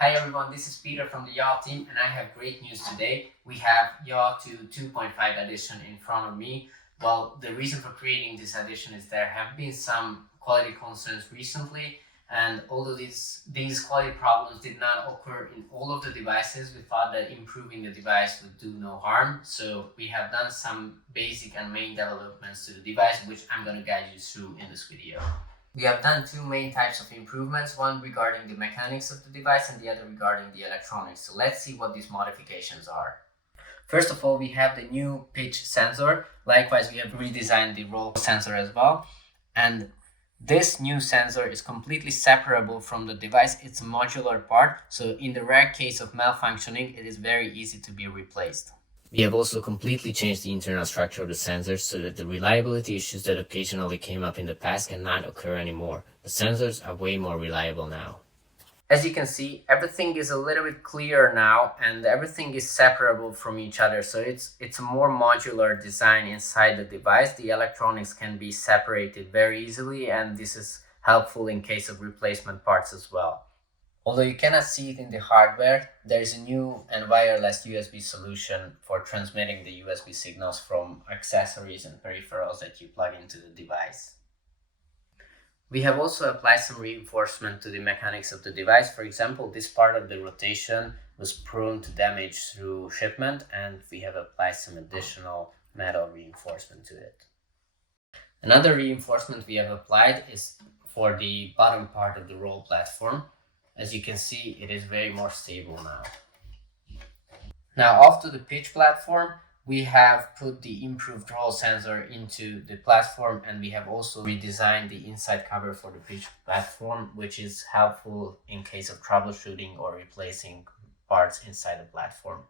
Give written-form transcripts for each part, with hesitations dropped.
Hi everyone, this is Peter from the Yaw team and I have great news today. We have Yaw2 2.5 edition in front of me. Well, the reason for creating this edition is there have been some quality concerns recently, and although these quality problems did not occur in all of the devices, we thought that improving the device would do no harm. So we have done some basic and main developments to the device, which I'm going to guide you through in this video. We have done two main types of improvements, one regarding the mechanics of the device and the other regarding the electronics. So let's see what these modifications are. First of all, we have the new pitch sensor. Likewise, we have redesigned the roll sensor as well. And this new sensor is completely separable from the device. It's a modular part, so in the rare case of malfunctioning, it is very easy to be replaced. We have also completely changed the internal structure of the sensors so that the reliability issues that occasionally came up in the past cannot occur anymore. The sensors are way more reliable now. As you can see, everything is a little bit clearer now and everything is separable from each other. So it's a more modular design inside the device. The electronics can be separated very easily, and this is helpful in case of replacement parts as well. Although you cannot see it in the hardware, there is a new and wireless USB solution for transmitting the USB signals from accessories and peripherals that you plug into the device. We have also applied some reinforcement to the mechanics of the device. For example, this part of the rotation was prone to damage through shipment, and we have applied some additional metal reinforcement to it. Another reinforcement we have applied is for the bottom part of the roll platform. As you can see, it is very more stable now. Now, off to the pitch platform, we have put the improved roll sensor into the platform, and we have also redesigned the inside cover for the pitch platform, which is helpful in case of troubleshooting or replacing parts inside the platform.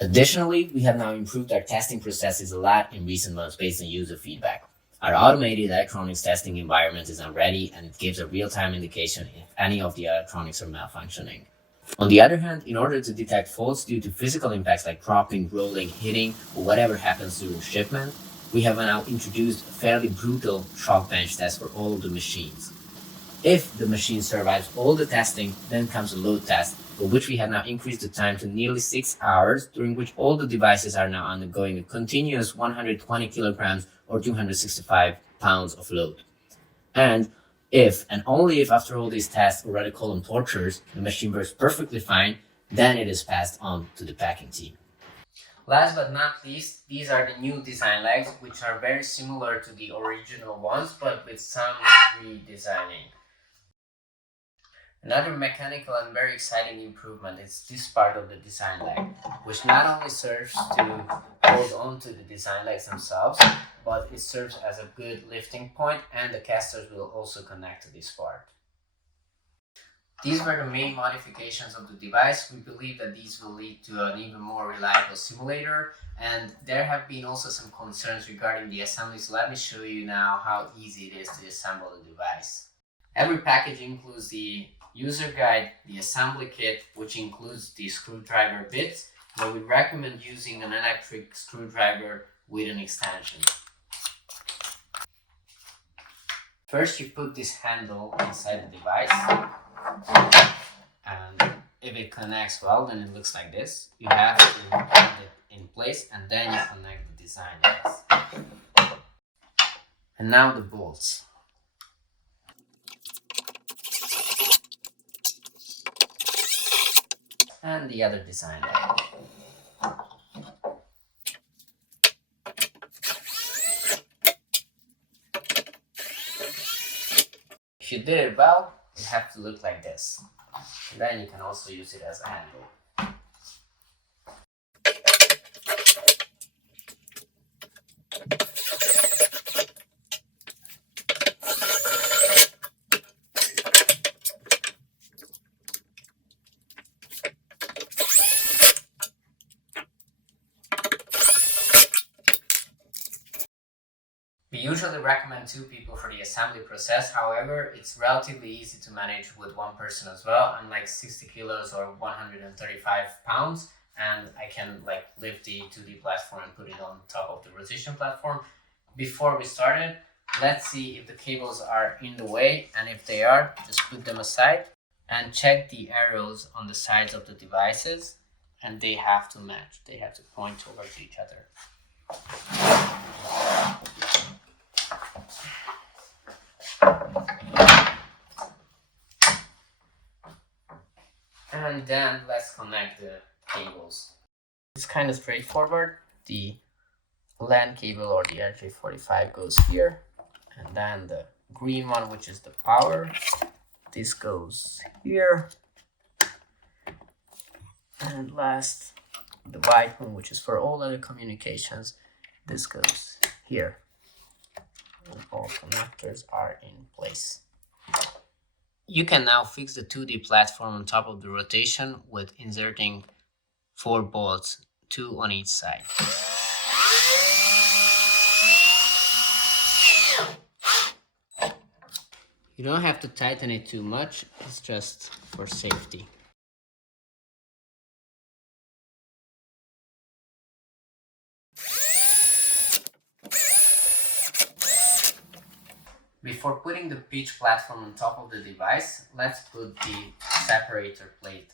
Additionally, we have now improved our testing processes a lot in recent months based on user feedback. Our automated electronics testing environment is now ready, and it gives a real-time indication if any of the electronics are malfunctioning. On the other hand, in order to detect faults due to physical impacts like dropping, rolling, hitting, or whatever happens during shipment, we have now introduced a fairly brutal shock bench test for all of the machines. If the machine survives all the testing, then comes a load test, for which we have now increased the time to nearly 6 hours, during which all the devices are now undergoing a continuous 120 kilograms or 265 pounds of load. And if, and only if after all these tests, or rather call them tortures, the machine works perfectly fine, then it is passed on to the packing team. Last but not least, these are the new design legs, which are very similar to the original ones, but with some redesigning. Another mechanical and very exciting improvement is this part of the design leg, which not only serves to hold on to the design legs themselves, but it serves as a good lifting point, and the casters will also connect to this part. These were the main modifications of the device. We believe that these will lead to an even more reliable simulator, and there have been also some concerns regarding the assembly, so let me show you now how easy it is to assemble the device. Every package includes the user guide, the assembly kit, which includes the screwdriver bits, but we recommend using an electric screwdriver with an extension. First, you put this handle inside the device, and if it connects well, then it looks like this. You have to hold it in place, and then you connect the design legs. And now the bolts. And the other design leg. If you did it well, it have to look like this. And then you can also use it as a handle. We usually recommend 2 people for the assembly process. However, it's relatively easy to manage with 1 person as well, unlike 60 kilos or 135 pounds. And I can lift the 2D platform and put it on top of the rotation platform. Before we started, let's see if the cables are in the way, and if they are, just put them aside. and check the arrows on the sides of the devices, and they have to match. They have to point towards each other. And then let's connect the cables. It's kind of straightforward. The LAN cable or the RJ45 goes here, and then the green one, which is the power, this goes here, and last, the white one, which is for all other communications, this goes here, and all connectors are in place. You can now fix the 2D platform on top of the rotation with inserting 4 bolts, 2 on each side. You don't have to tighten it too much, it's just for safety. Before putting the pitch platform on top of the device, let's put the separator plate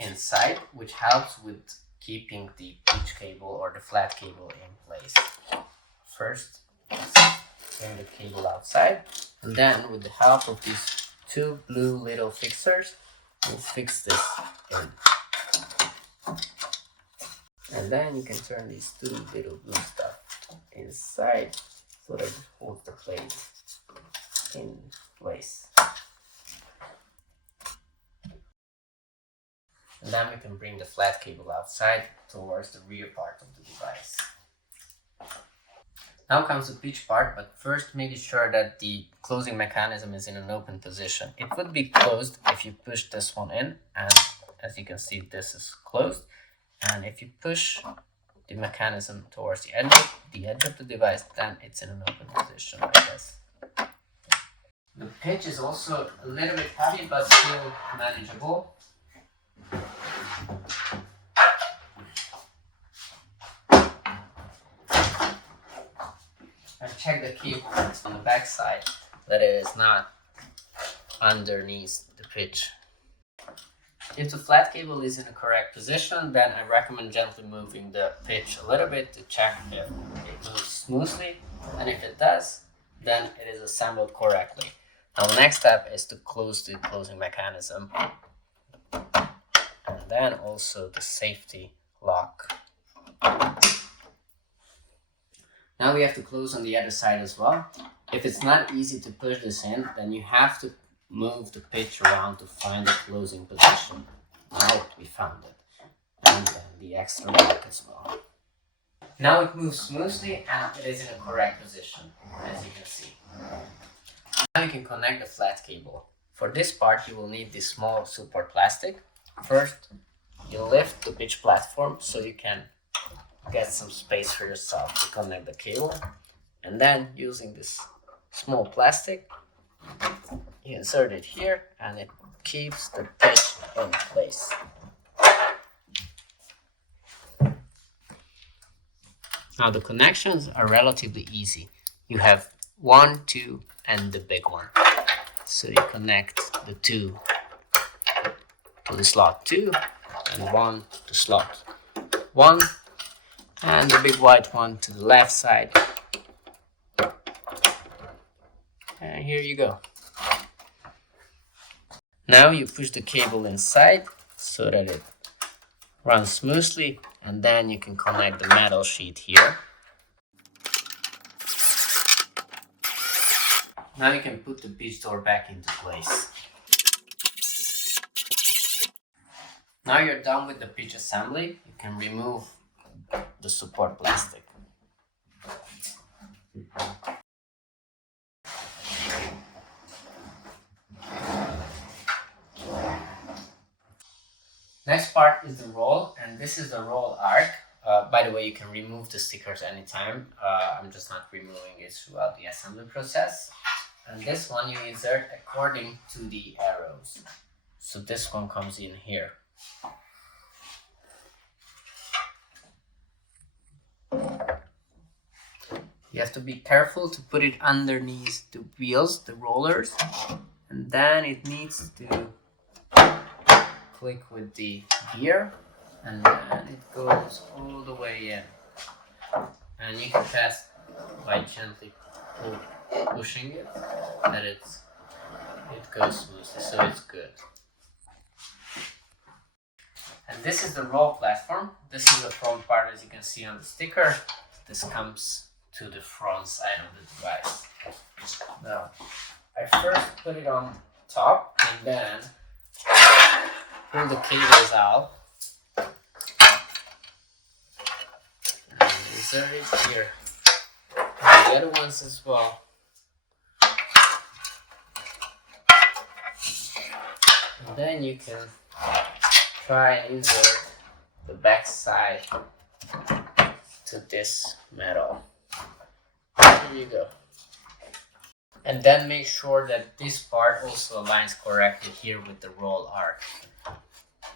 inside, which helps with keeping the pitch cable or the flat cable in place. First, let's turn the cable outside, and then with the help of these 2 blue little fixers, we'll fix this in. And then you can turn these 2 little blue stuff inside so that it holds the plate in place. And then we can bring the flat cable outside towards the rear part of the device. Now comes the pitch part, but first make sure that the closing mechanism is in an open position. It would be closed if you push this one in, and as you can see, this is closed. And if you push the mechanism towards the edge of the device, then it's in an open position like this. The pitch is also a little bit heavy, but still manageable. And check the cable on the back side that it is not underneath the pitch. If the flat cable is in the correct position, then I recommend gently moving the pitch a little bit to check if it moves smoothly, and if it does, then it is assembled correctly. Now the next step is to close the closing mechanism, and then also the safety lock. Now we have to close on the other side as well. If it's not easy to push this in, then you have to move the pitch around to find the closing position. Now we found it. And then the extra lock as well. Now it moves smoothly and it is in a correct position, as you can see. Now you can connect the flat cable. For this part you will need this small support plastic. First, you lift the pitch platform so you can get some space for yourself to connect the cable. And then using this small plastic, you insert it here and it keeps the pitch in place. Now the connections are relatively easy. You have 1, 2, and the big one. So you connect the 2 to the slot 2 and 1 to slot 1, and the big white one to the left side. And here you go. Now you push the cable inside so that it runs smoothly, and then you can connect the metal sheet here. Now you can put the pitch door back into place. Now you're done with the pitch assembly, you can remove the support plastic. Next part is the roll, and this is the roll arc. By the way, you can remove the stickers anytime. I'm just not removing it throughout the assembly process. And this one you insert according to the arrows. So this one comes in here. You have to be careful to put it underneath the wheels, the rollers, and then it needs to click with the gear, and then it goes all the way in. And you can test by gently pushing it that it goes smoothly, so it's good. And this is the roll platform. This is the front part, as you can see on the sticker. This comes to the front side of the device. Now, I first put it on top and then pull the cables out and insert it here. And the other ones as well. And then you can try and insert the back side to this metal. Here you go. And then make sure that this part also aligns correctly here with the roll arc.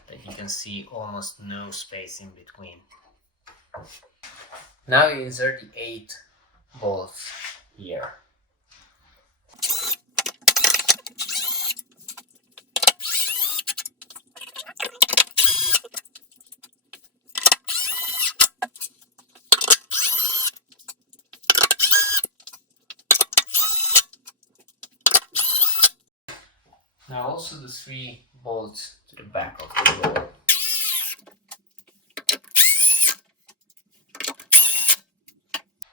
That you can see almost no space in between. Now you insert the 8 bolts here. Now also the 3 bolts to the back of the roll.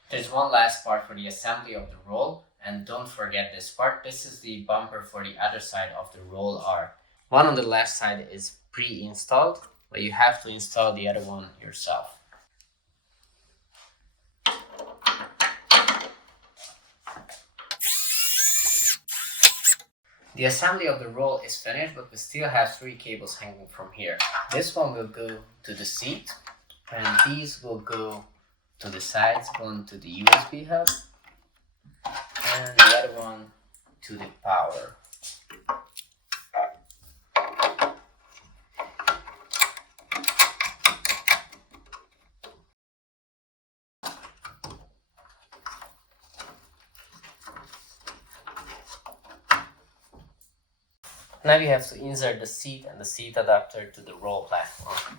There's one last part for the assembly of the roll, and don't forget this part. This is the bumper for the other side of the roll arc. One on the left side is pre-installed, but you have to install the other one yourself. The assembly of the roll is finished, but we still have 3 cables hanging from here. This one will go to the seat, and these will go to the sides, one to the USB hub, and the other one to the power. Now you have to insert the seat and the seat adapter to the roll platform.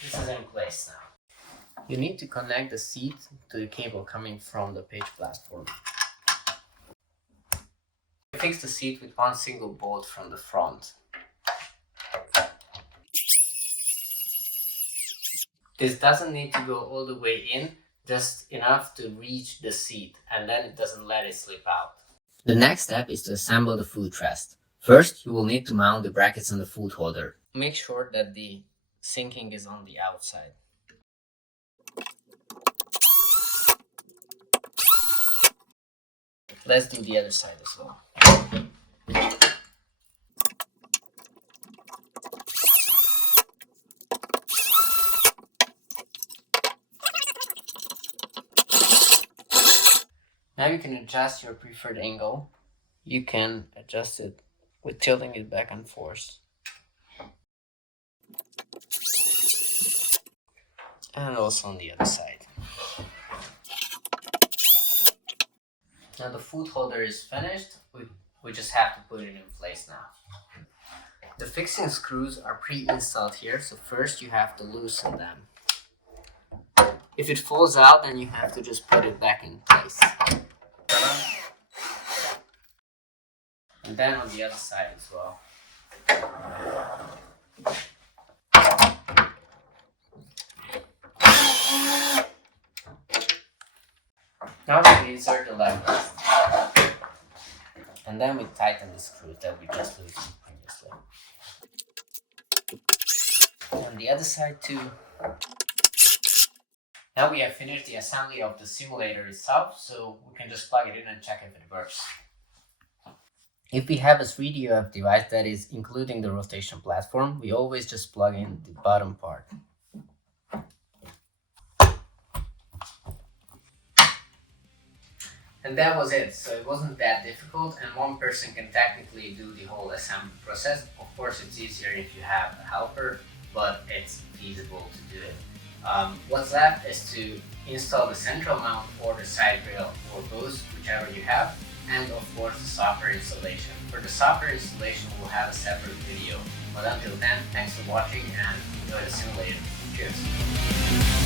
This is in place now. You need to connect the seat to the cable coming from the page platform. Fix the seat with one single bolt from the front. This doesn't need to go all the way in, just enough to reach the seat, and then it doesn't let it slip out. The next step is to assemble the footrest. First, you will need to mount the brackets on the foot holder. Make sure that the sinking is on the outside. Let's do the other side as well. Now you can adjust your preferred angle. You can adjust it with tilting it back and forth. And also on the other side. Now the foot holder is finished. We just have to put it in place now. The fixing screws are pre-installed here, so first you have to loosen them. If it falls out, then you have to just put it back in place. And then on the other side as well. Now we insert the leg rest. And then we tighten the screws that we just loosened previously. On the other side too. Now we have finished the assembly of the simulator itself, so we can just plug it in and check if it works. If we have a 3D UF device that is including the rotation platform, we always just plug in the bottom part. And that was it. So it wasn't that difficult, and one person can technically do the whole assembly process. Of course, it's easier if you have a helper, but it's feasible to do it. What's left is to install the central mount or the side rail, or both, whichever you have. and of course the software installation. For the software installation, we'll have a separate video. But until then, thanks for watching and enjoy the simulator. Cheers!